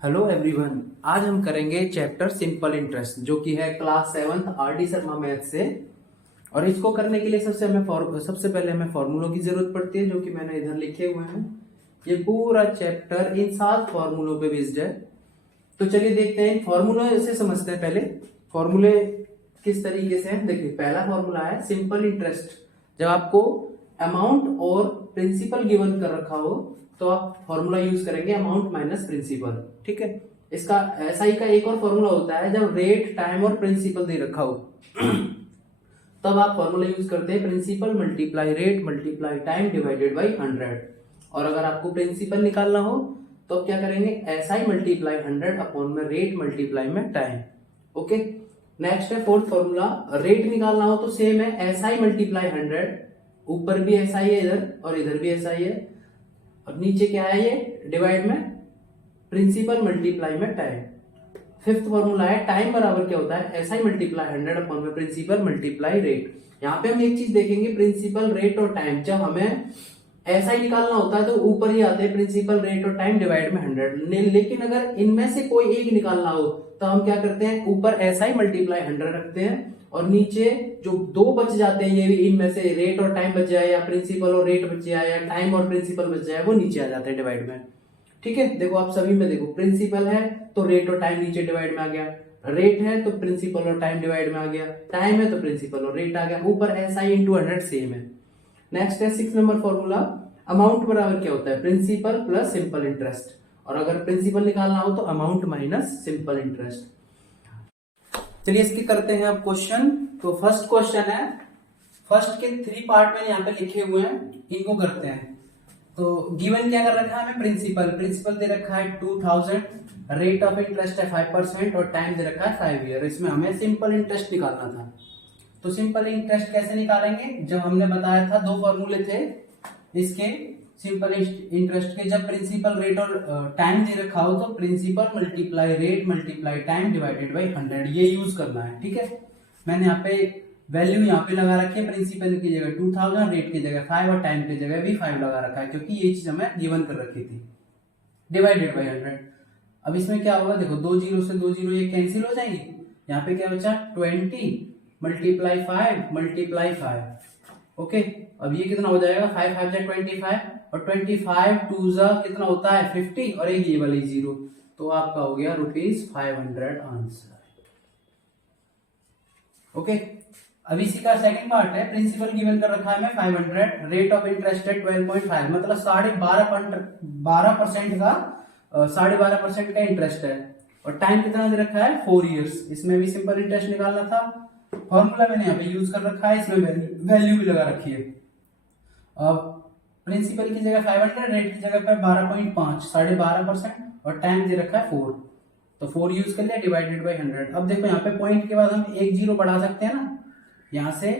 Hello everyone. आज हम करेंगे चैप्टर सिंपल इंटरेस्ट जो कि है class 7th R D Sharma math से। और इसको करने के लिए सबसे पहले हमें फॉर्मूलों की जरूरत पड़ती है जो कि मैंने इधर लिखे हुए हैं। ये पूरा चैप्टर इन 7 फॉर्मूलों पे बेस्ड है। तो चलिए देखते हैं, इन फॉर्मूलों से समझते हैं। पहले फॉर्मूले किस तरीके से हैं। देखिए, पहला फॉर्मूला है सिंपल इंटरेस्ट। जब आपको अमाउंट और प्रिंसिपल गिवन कर रखा हो तो आप फॉर्मूला यूज करेंगे अमाउंट माइनस प्रिंसिपल। ठीक है। इसका एसआई का एक और फॉर्मूला होता है जब रेट, टाइम और प्रिंसिपल दे रखा हो तब आप फॉर्मूला यूज करते हैं principal multiply rate multiply time divided by 100। और अगर आपको प्रिंसिपल निकालना हो तो आप क्या करेंगे, एसआई मल्टीप्लाई 100 अपॉन में रेट मल्टीप्लाई में टाइम। ओके। नेक्स्ट है फोर्थ फॉर्मूला। रेट निकालना हो तो सेम है, एसआई मल्टीप्लाई 100, ऊपर भी एसआई है इधर और इधर भी एसआई है, और नीचे क्या है ये डिवाइड में प्रिंसिपल मल्टीप्लाई में टाइम। फिफ्थ फॉर्मूला है टाइम बराबर क्या होता है, एसआई मल्टीप्लाई 100 अपॉन में प्रिंसिपल मल्टीप्लाई रेट। यहाँ पे हम एक चीज देखेंगे, प्रिंसिपल रेट और टाइम। जब हमें एसआई निकालना होता है तो ऊपर ही आते हैं प्रिंसिपल रेट और टाइम डिवाइड में 100। लेकिन अगर इनमें से कोई एक निकालना हो तो हम क्या करते हैं, ऊपर एसआई मल्टीप्लाई 100 रखते हैं और नीचे जो दो बच जाते हैं, ये भी इनमें से रेट और टाइम बच जाए या प्रिंसिपल और रेट बच जाए या टाइम और प्रिंसिपल बच जाए, वो नीचे आ जाते हैं डिवाइड में। ठीक है। देखो आप सभी में देखो, प्रिंसिपल है तो रेट और टाइम नीचे डिवाइड में आ गया, रेट है तो प्रिंसिपल और टाइम डिवाइड में आ गया, टाइम है तो प्रिंसिपल और रेट आ गया, ऊपर एसआई इंटू 100 सेम है। नेक्स्ट है 6 नंबर फॉर्मूला। अमाउंट बराबर क्या होता है, प्रिंसिपल प्लस सिंपल इंटरेस्ट। और अगर प्रिंसिपल निकालना हो तो अमाउंट माइनस सिंपल इंटरेस्ट। चलिए इसकी करते हैं अब क्वेश्चन। तो फर्स्ट क्वेश्चन है, फर्स्ट के 3 पार्ट मैंने यहाँ पे लिखे हुए हैं, इनको करते हैं। तो गिवन क्या कर रखा है हमें, प्रिंसिपल दे रखा है 2000, रेट ऑफ इंटरेस्ट है 5% और टाइम दे रखा है 5 ईयर। इसमें हमें सिंपल इंटरेस्ट निकालना था। तो सिंपल इंटरेस्ट कैसे निकालेंगे, जब हमने बताया था 2 फॉर्मूले थे इसके सिंपल इंटरेस्ट के। जब प्रिंसिपल रेट और टाइम दे रखा हो तो principal multiply rate multiply time divided by 100, ये यूज करना है। ठीक है। मैंने यहाँ पे वैल्यू यहाँ पे लगा रखी है, प्रिंसिपल की जगह 2000, रेट की जगह 5 और टाइम की जगह भी 5 लगा रखा है क्योंकि ये चीज हमें गिवन कर रखी थी, डिवाइडेड बाई 100। अब इसमें क्या होगा, देखो 2 जीरो से 2 जीरो ये कैंसिल हो जाएंगे। यहाँ पे क्या बचा, 20 मल्टीप्लाई 5 मल्टीप्लाई 5। ओके। अब ये कितना हो जाएगा, 5 5 जा 25 और 25 2 जा कितना होता है 50 और एक ये वाली 0, तो आपका हो गया ₹500 आंसर। ओके। अब इसी का सेकंड पार्ट है, प्रिंसिपल गिवन कर रखा है हमें 500, रेट ऑफ इंटरेस्ट है 12.5, मतलब 12.5% का 12.5% का इंटरेस्ट है, और टाइम कितना दे रखा है 4 इयर्स। इसमें भी सिंपल इंटरेस्ट निकालना था। फॉर्मूला मैंने यहाँ पे यूज कर रखा है, इसमें वैल्यू भी लगा रखी है। अब प्रिंसिपल की जगह 500, रेट की जगह पे 12.5, 12.5% और टाइम दे रखा है 4, तो 4 यूज कर लिया डिवाइडेड बाई 100। अब देखो यहाँ पे पॉइंट के बाद हम एक जीरो बढ़ा सकते हैं ना, यहाँ से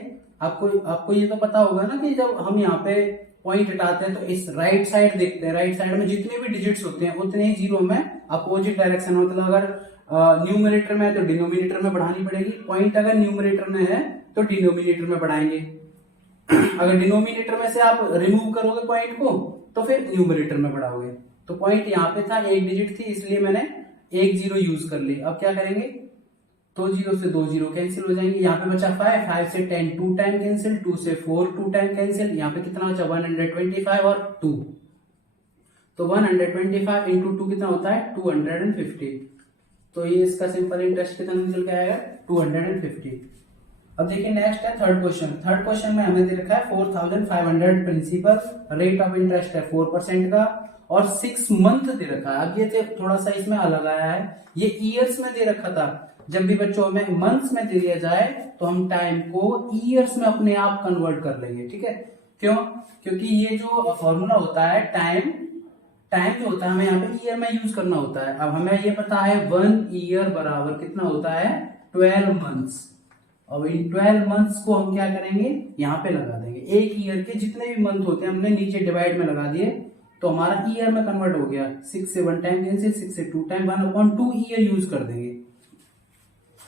आपको ये तो पता होगा ना कि जब हम यहाँ पे पॉइंट हटाते हैं तो इस राइट साइड देखते हैं, राइट साइड में जितने भी डिजिट्स होते हैं उतने ही जीरो में अपोजिट डायरेक्शन, मतलब अगर न्यूमरेटर में है तो डिनोमिनेटर में बढ़ानी पड़ेगी, पॉइंट अगर न्यूमरेटर में है तो डिनोमिनेटर में बढ़ाएंगे। अगर डिनोमिनेटर में से आप रिमूव करोगे पॉइंट को तो फिर न्यूमरेटर में बढ़ाओगे। तो पॉइंट यहाँ पे था, एक डिजिट थी, इसलिए मैंने एक जीरो यूज कर ली। अब क्या करेंगे, 2 जीरो से 2 जीरो कैंसिल हो जाएंगे, यहाँ पे बचा 5, 5 से 10 2 टाइम कैंसिल, 2 से 4 2 टाइम कैंसिल, यहाँ पे कितना बचा 125 और 2, तो 125 इंटू 2 कितना होता है 250। तो ये इसका सिंपल इंटरेस्ट कितना निकल के आएगा 250। अब देखिए नेक्स्ट है थर्ड क्वेश्चन। थर्ड क्वेश्चन में हमें दे रखा है 4500 प्रिंसिपल, रेट ऑफ इंटरेस्ट है 4% का और 6 मंथ दे रखा है। अब ये थोड़ा सा इसमें अलग आया है, ये ईयर्स में दे रखा था। जब भी बच्चों हमें मंथ्स में दे दिया जाए तो हम टाइम को ईयर्स में अपने आप कन्वर्ट कर लेंगे। ठीक है। क्यों, क्योंकि ये जो फॉर्मूला होता है टाइम जो होता है हमें यहाँ पे ईयर में यूज करना होता है। अब हमें ये पता है 1 ईयर बराबर कितना होता है 12 मंथ्स। अब इन 12 मंथ्स को हम क्या करेंगे, यहाँ पे लगा देंगे। एक ईयर के जितने भी मंथ होते हैं हमने नीचे डिवाइड में लगा दिए, तो हमारा ईयर में कन्वर्ट हो गया। 6 से 1 टाइम कैंसिल, 6 से 2 टाइम, 1/2 ईयर यूज कर देंगे।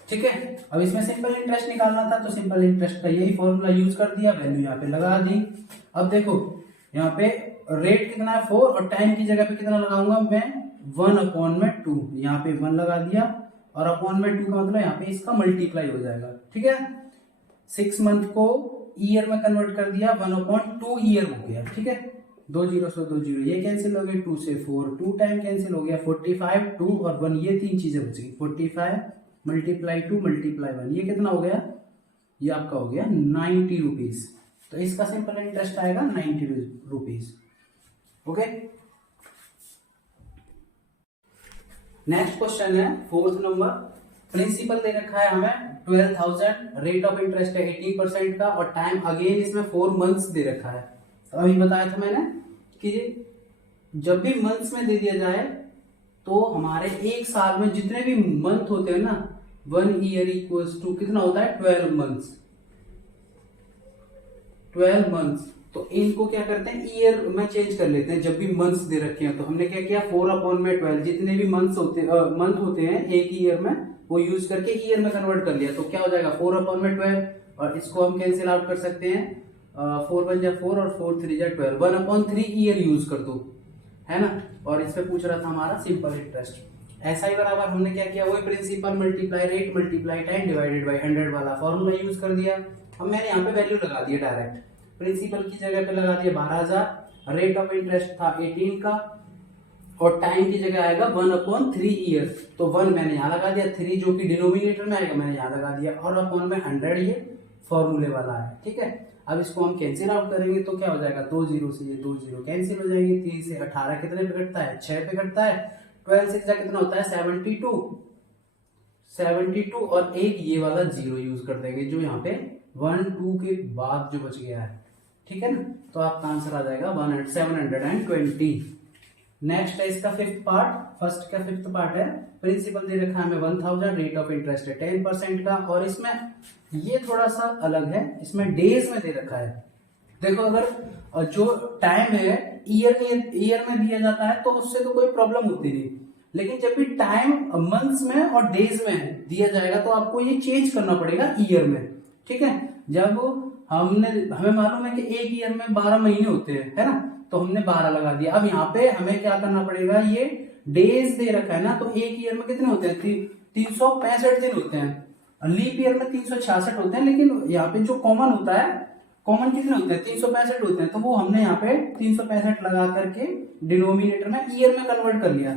ठीक है। अब इसमें सिंपल इंटरेस्ट निकालना था तो सिंपल इंटरेस्ट का यही फॉर्मूला यूज कर दिया, वैल्यू यहाँ पे लगा दी। अब देखो यहाँ पे रेट कितना है 4 और टाइम की जगह पे कितना लगाऊंगा मैं 1 अपॉन में 2, यहाँ पे 1 लगा दिया और अपॉन में 2 का मतलब यहाँ पे इसका मल्टीप्लाई हो जाएगा। ठीक है, 6 मंथ को ईयर में कन्वर्ट कर दिया, 1 अपॉन 2 ईयर हो गया। ठीक है, 2 जीरो से 2 जीरो ये कैंसिल हो गए, 2 से 4 2 टाइम कैंसिल हो गया, 45 2 और 1 ये 3 चीजें बच गई। 45 मल्टीप्लाई 2 मल्टीप्लाई 1 ये कितना हो गया, ये आपका हो गया 90 रुपीज। तो इसका सिंपल इंटरेस्ट आएगा 90 रुपीज। ओके, नेक्स्ट क्वेश्चन है 4th नंबर। प्रिंसिपल दे रखा है हमें 12,000, रेट ऑफ इंटरेस्ट है 18% का और टाइम अगेन इसमें 4 मंथ्स दे रखा है। तो अभी बताया था मैंने कि जब भी मंथ्स में दे दिया जाए तो हमारे एक साल में जितने भी मंथ होते हैं ना, 1 ईयर इक्वल्स टू कितना होता है 12 मंथ्स। 12 मंथ्स, तो इनको क्या करते हैं ईयर में चेंज कर लेते हैं। जब भी मंथ्स दे रखे हैं तो हमने क्या किया 4 अपॉन में 12, जितने भी मंथ होते हैं एक ईयर में वो यूज करके ईयर में कन्वर्ट कर लिया। तो क्या हो जाएगा 4 अपॉन में 12 और इसको हम कैंसिल आउट कर सकते हैं, 4 1 जा 4 और 4 3 जा 12, 1 अपॉन 3 ईयर यूज कर दो, है ना। और इससे पूछ रहा था हमारा सिंपल इंटरेस्ट। ऐसा ही बराबर हमने क्या किया, वही principal multiply rate multiply time divided by 100 वाला फॉर्मूला यूज कर दिया। अब मैंने यहाँ पे वैल्यू लगा दिया डायरेक्ट, प्रिंसिपल की जगह पे लगा दिया 12,000, रेट ऑफ इंटरेस्ट था 18 का और टाइम की जगह आएगा 1 अपॉन 3 ईयर। तो 1 मैंने यहाँ लगा दिया, 3 जो कि डिनोमिनेटर में आएगा मैंने यहाँ लगा दिया और अपॉन में 100 ये फॉर्मूले वाला है। ठीक है, अब इसको हम कैंसिल आउट करेंगे तो क्या हो जाएगा, 2 जीरो से ये 2 जीरो कैंसिल हो जाएंगे। 3 से 18 कितने पे कटता है, 6 पे कटता है। 12 से कितना होता है 72 और एक ये वाला जीरो यूज कर देंगे जो यहाँ पे 1 2 के बाद जो बच गया है। ठीक है ना, तो आपका आंसर आ जाएगा 720। नेक्स्ट है इसका 5th पार्ट। फर्स्ट का 5th पार्ट है, प्रिंसिपल दे रखा है हमें 1000, रेट ऑफ इंटरेस्ट है 10% का और इसमें ये थोड़ा सा अलग है, इसमें डेज में दे रखा है। देखो अगर जो टाइम है ईयर में दिया जाता है तो उससे तो कोई प्रॉब्लम होती नहीं, लेकिन जब भी टाइम मंथ्स में और डेज में दिया जाएगा तो आपको ये चेंज करना पड़ेगा ईयर में। ठीक है, जब हमें मालूम है कि एक ईयर में 12 महीने होते हैं, है ना, तो हमने 12 लगा दिया। अब यहाँ पे हमें क्या करना पड़ेगा, ये डेज दे रखा है ना, तो एक ईयर में कितने होते हैं 365 दिन होते हैं, लीप ईयर में 366 होते हैं, लेकिन यहाँ पे जो कॉमन होता है, कॉमन कितने होते हैं 365 होते हैं, तो वो हमने यहाँ पे 365 लगा करके डिनोमिनेटर में ईयर में कन्वर्ट कर लिया।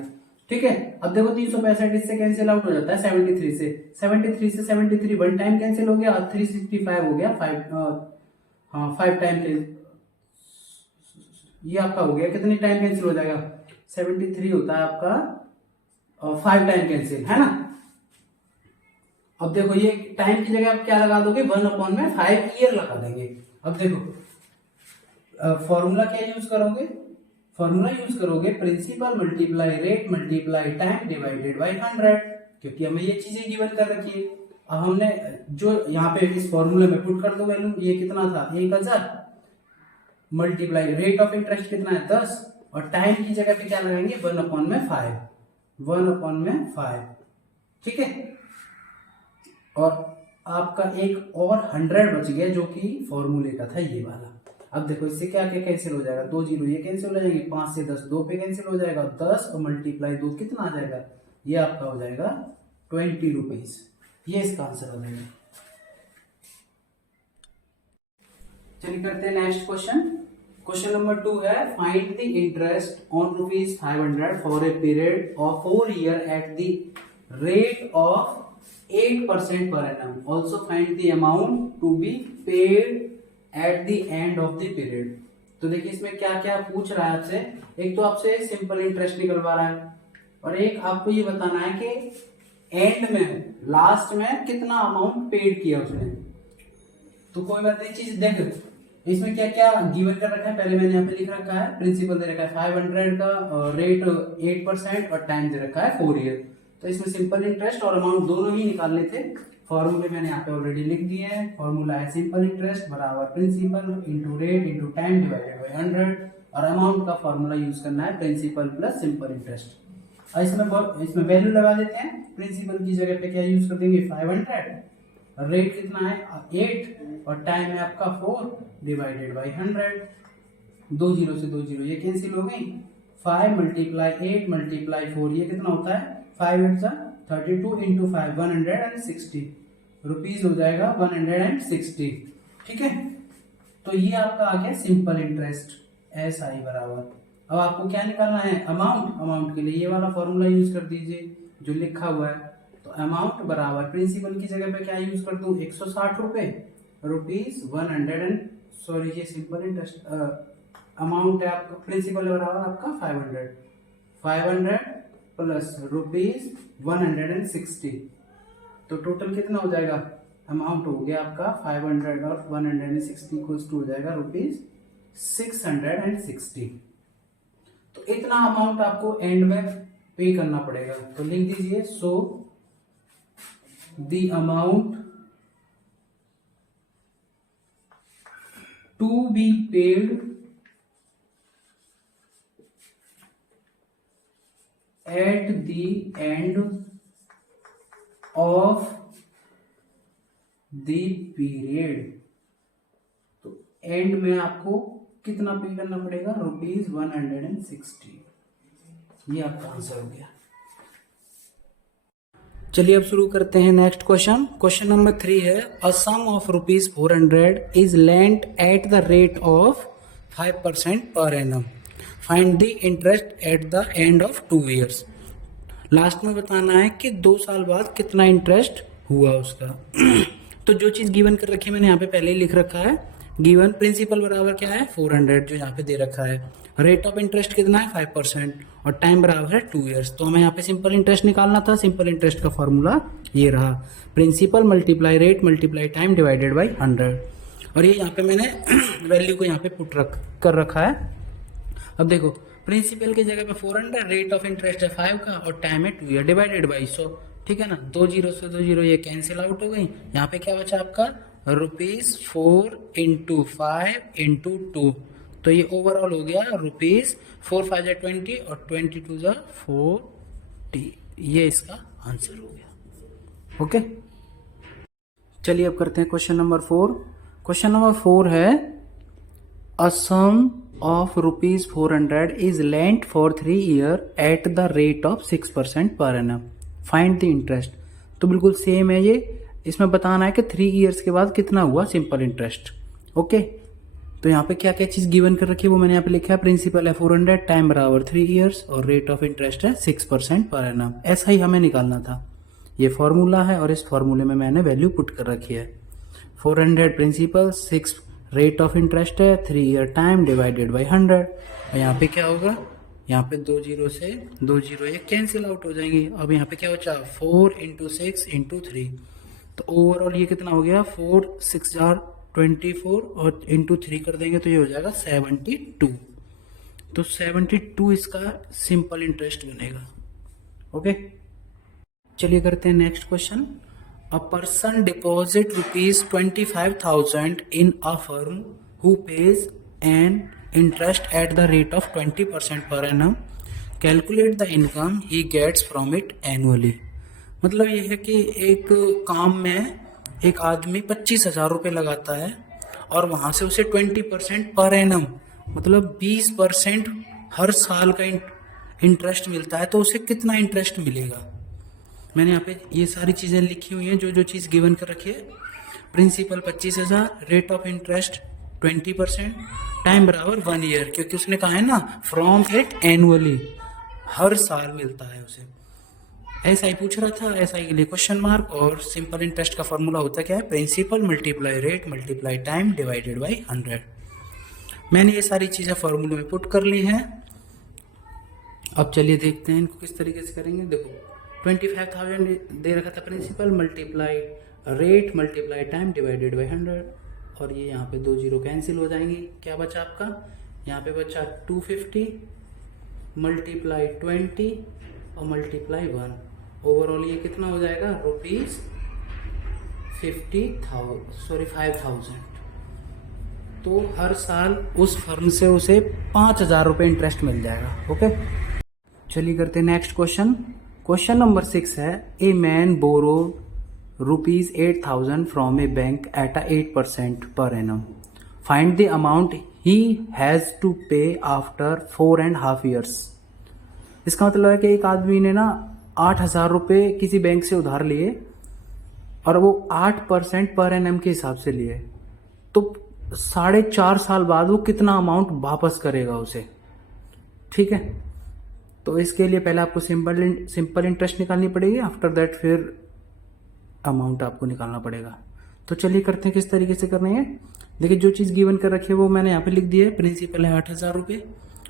ठीक है, अब देखो 365 इससे कैंसिल आउट हो जाता है 73 से 73 1 टाइम कैंसिल हो गया और 365 हो गया 5 टाइम ये आपका हो गया, कितने टाइम कैंसिल हो जाएगा 73 होता है आपका 5 टाइम कैंसिल, है ना। अब देखो ये टाइम की जगह आप क्या लगा दोगे 1 अपॉन में 5 ईयर लगा देंगे। अब देखो फॉर्मूला क्या यूज करोगे, फॉर्मूला यूज करोगे principal multiply rate multiply time divided by 100, क्योंकि हमें ये चीजें गिवन कर रखी है। अब हमने जो यहाँ पे इस फॉर्मूले में पुट कर दो वैल्यू, ये कितना था 1000 मल्टीप्लाई रेट ऑफ इंटरेस्ट कितना है 10 और टाइम की जगह पे क्या लगाएंगे 1 अपॉन में 5। ठीक है, और आपका एक और 100 बच गया जो कि फॉर्मूले का था ये वाला। अब देखो इससे क्या क्या कैंसिल हो जाएगा, 2 जीरो ये कैंसिल हो जाएंगे, 5 से 10 2 पे कैंसिल हो जाएगा, 10 और मल्टीप्लाई 2 कितना आ जाएगा, ये आपका हो जाएगा 20 रुपीज। ये इसका आंसर हो जाएगा। चलिए करते हैं नेक्स्ट क्वेश्चन। क्वेश्चन नंबर 2 है, find the interest on ₹500 for a period of 4 year eight the rate of 8% per annum. Also find the amount to be paid at the end of the period. तो देखिए इसमें क्या क्या पूछ रहा है आपसे। एक तो आपसे सिंपल इंटरेस्ट निकलवा रहा है और एक आपको ये बताना है कि एंड में लास्ट में कितना अमाउंट पेड किया उसने। तो कोई बात नहीं, चीज देख इसमें क्या क्या गिवन कर रखा है, पहले मैंने यहाँ पे लिख रखा है प्रिंसिपल दे रखा है 500 का और रेट 8% और टाइम दे रखा है 4 ईयर। तो इसमें सिंपल इंटरेस्ट और अमाउंट दोनों ही निकालने थे। फॉर्मूले मैंने यहाँ पे ऑलरेडी लिख दिए हैं। फॉर्मूला है सिंपल इंटरेस्ट बराबर principal into rate into time divided by 100 और अमाउंट का फॉर्मूला यूज करना है प्रिंसिपल प्लस सिंपल इंटरेस्ट। और इसमें वैल्यू लगा देते हैं। प्रिंसिपल की जगह पे क्या यूज कर देंगे 500, रेट कितना है 8 और टाइम है आपका 4 डिवाइडेड बाई 100। 2 जीरो से 2 जीरो ये कैंसिल हो गई, 5 मल्टीप्लाई 8 मल्टीप्लाई 4, ये कितना होता है 5 8 32 इंटू 5 160 रुपीज हो जाएगा 160। ठीक है, तो ये आपका आ गया सिंपल इंटरेस्ट SI बराबर। अब आपको क्या निकालना है अमाउंट के लिए ये वाला फॉर्मूला यूज कर दीजिए जो लिखा हुआ है। तो अमाउंट बराबर प्रिंसिपल की जगह पे क्या यूज कर दूं 160 रुपए रुपीज 100 ये सिंपल इंटरेस्ट अमाउंट है आपका, प्रिंसिपल बराबर आपका 500 प्लस रुपीज 160। तो टोटल कितना हो जाएगा अमाउंट हो गया आपका 500 और 160 इक्वल्स टू हो जाएगा रुपीज 660। तो इतना अमाउंट आपको एंड में पे करना पड़ेगा। तो लिख दीजिए so the amount to be paid at the end of the period. तो एंड में आपको कितना पे करना पड़ेगा रुपीज 160। ये आपका आंसर हो गया। चलिए अब शुरू करते हैं नेक्स्ट क्वेश्चन। क्वेश्चन नंबर 3 है a sum of rupees 400 is lent at the rate of 5% per annum, find the interest at the end of 2 years। Last में बताना है कि 2 साल बाद कितना इंटरेस्ट हुआ उसका। तो जो चीज गिवन कर रखी है मैंने यहाँ पे पहले ही लिख रखा है। गिवन प्रिंसिपल बराबर क्या है 400 जो यहाँ पे दे रखा है, रेट ऑफ इंटरेस्ट कितना है 5% और टाइम बराबर है 2 years। तो हमें यहाँ पे सिंपल इंटरेस्ट निकालना था। सिंपल इंटरेस्ट का फॉर्मूला ये रहा, principal multiply rate multiply time divided by 100। और ये यहाँ पे मैंने वैल्यू को यहाँ पे पुट कर रखा है। अब देखो प्रिंसिपल की जगह पे 400, रेट ऑफ इंटरेस्ट है 5 का और टाइम है 2 year डिवाइडेड बाई 100। ठीक है ना, 2 जीरो से 2 जीरो ये कैंसिल आउट हो गई। यहाँ पे क्या बचा आपका रुपीज 4 इंटू 5 इंटू 2। तो ये ओवरऑल हो गया रुपीज 4 5 20 और 22 40। ये इसका आंसर हो गया। ओके, चलिए अब करते हैं क्वेश्चन नंबर 4। क्वेश्चन नंबर 4 है a sum of rupees 400 is lent for 3 years at the rate of 6% per annum, find the interest. तो बिल्कुल सेम है ये, इसमें बताना है कि 3 years के बाद कितना हुआ सिंपल इंटरेस्ट। ओके, तो यहाँ पे क्या क्या चीज गिवन कर रखी है वो मैंने यहाँ पे लिखा है। प्रिंसिपल है 400, टाइम बराबर 3 years और रेट ऑफ इंटरेस्ट है 6% पर एनम। ऐसा ही हमें निकालना था। ये फॉर्मूला है और इस फॉर्मूले में मैंने वैल्यू पुट कर रखी है। 400 प्रिंसिपल, 6 रेट ऑफ इंटरेस्ट है, 3 year टाइम डिवाइडेड बाई 100। और यहाँ पे क्या होगा, यहाँ पे 2 जीरो से 2 जीरो ये कैंसिल आउट हो जाएंगे। अब यहाँ पे क्या बचा 4 इंटू 6 इंटू 3। तो ओवरऑल ये कितना हो गया 4 6 24 और इंटू 3 कर देंगे तो ये हो जाएगा 72। तो 72 इसका सिंपल इंटरेस्ट बनेगा। ओके, चलिए करते हैं next question. A person deposit rupees 25,000 in a firm who pays an interest at the rate of 20% per annum, calculate the income he gets from it annually. मतलब ये है कि एक काम में एक आदमी 25,000 रुपये लगाता है और वहां से उसे 20% पर एनम मतलब 20% हर साल का इंटरेस्ट मिलता है। तो उसे कितना इंटरेस्ट मिलेगा, मैंने यहाँ पे ये सारी चीजें लिखी हुई हैं जो चीज गिवन कर रखी है। Principal 25,000, rate of interest 20%, time बराबर 1 year, क्योंकि उसने कहा है ना फ्रॉम इट एनुअली, हर साल मिलता है उसे। ऐसा ही पूछ रहा था, ऐसा ही के लिए क्वेश्चन मार्क। और सिंपल इंटरेस्ट का फॉर्मूला होता क्या है principal multiply rate multiply time divided by 100। मैंने ये सारी चीजें फॉर्मूले में पुट कर ली हैं। अब चलिए देखते हैं इनको किस तरीके से करेंगे। देखो 25,000 दे रखा था principal, multiply rate multiply time divided by 100। और ये यहाँ पे 2 जीरो कैंसिल हो जाएंगे। क्या बचा आपका, यहाँ पे बचा 250 मल्टीप्लाई 20 और मल्टीप्लाई 1। ओवरऑल ये कितना हो जाएगा रुपीज 5,000। तो हर साल उस फर्म से उसे 5,000 रुपये इंटरेस्ट मिल जाएगा। ओके, चलिए करते हैं नेक्स्ट क्वेश्चन। क्वेश्चन नंबर 6 है a man borrow rupees 8,000 from a bank at 8% per annum, find the amount he has to pay after 4.5 years। इसका मतलब है कि एक आदमी ने ना 8,000 रुपये किसी बैंक से उधार लिए और वो 8% पर एनएम के हिसाब से लिए, तो 4.5 साल बाद वो कितना अमाउंट वापस करेगा उसे। ठीक है, तो इसके लिए पहले आपको सिंपल इंटरेस्ट निकालनी पड़ेगी, आफ्टर दैट फिर अमाउंट आपको निकालना पड़ेगा। तो चलिए करते हैं किस तरीके से करना है। देखिए जो चीज़ गिवन कर रखी है वो मैंने यहाँ पे लिख दी है। प्रिंसिपल है 8,000 रुपये,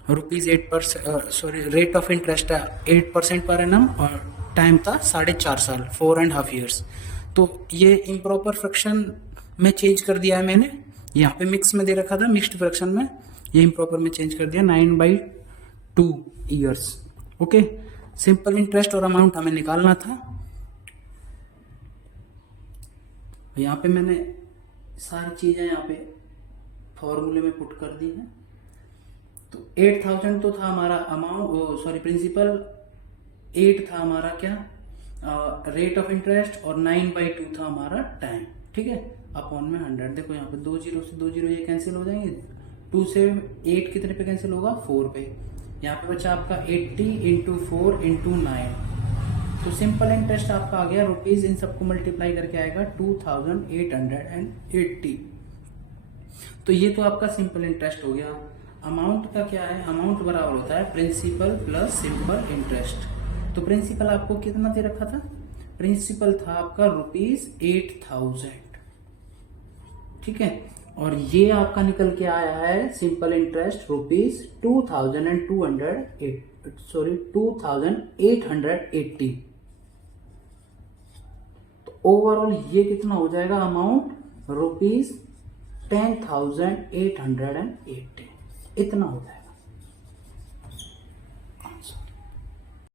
रुपीज़ 8%, रेट ऑफ इंटरेस्ट है 8% पर एनम, और टाइम था 4.5 साल, 4.5 ईयर्स। तो ये इम्प्रॉपर फ्रैक्शन में चेंज कर दिया है मैंने, यहाँ पे मिक्स में दे रखा था, मिक्स्ड फ्रैक्शन में, ये इम्प्रॉपर में चेंज कर दिया 9/2 ईयर्स। ओके, सिंपल इंटरेस्ट और अमाउंट हमें निकालना था। यहाँ पे मैंने सारी चीजें यहाँ पे फॉर्मूले में पुट कर दी है। तो 8,000 तो था हमारा अमाउंट, प्रिंसिपल, 8 था हमारा क्या रेट ऑफ इंटरेस्ट, और 9/2 था हमारा टाइम। ठीक है, अपॉन में 100। देखो यहाँ पे 2 जीरो से 2 जीरो ये कैंसिल हो जाएंगे, 2 से 8 कितने पे कैंसिल होगा, 4 पे। यहाँ पे बचा आपका 80 इंटू 4 इंटू 9। तो सिंपल इंटरेस्ट आपका आ गया रुपीज, इन सबको मल्टीप्लाई करके आएगा 2,880। तो ये तो आपका सिंपल इंटरेस्ट हो गया। अमाउंट का क्या है, अमाउंट बराबर होता है प्रिंसिपल प्लस सिंपल इंटरेस्ट। तो प्रिंसिपल आपको कितना दे रखा था, प्रिंसिपल था आपका रुपीज 8,000। ठीक है, और ये आपका निकल के आया है सिंपल इंटरेस्ट रुपीज 2,880। तो ओवरऑल ये कितना हो जाएगा अमाउंट, रुपीज 10,880, इतना हो जाएगा।